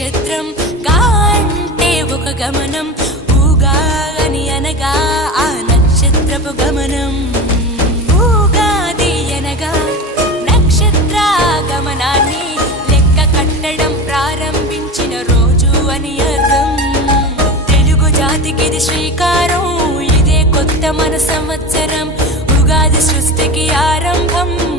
నక్షత్రం గా అంటే ఒక గమనం, ఊగా అని అనగా ఆ నక్షత్రపు గమనం. ఊగాది అనగా నక్షత్ర గమనాన్ని లెక్క కట్టడం ప్రారంభించిన రోజు అని అర్థం. తెలుగు జాతికిది శ్రీకారం, ఇదే కొత్త మన సంవత్సరం, ఉగాది సృష్టికి ఆరంభం.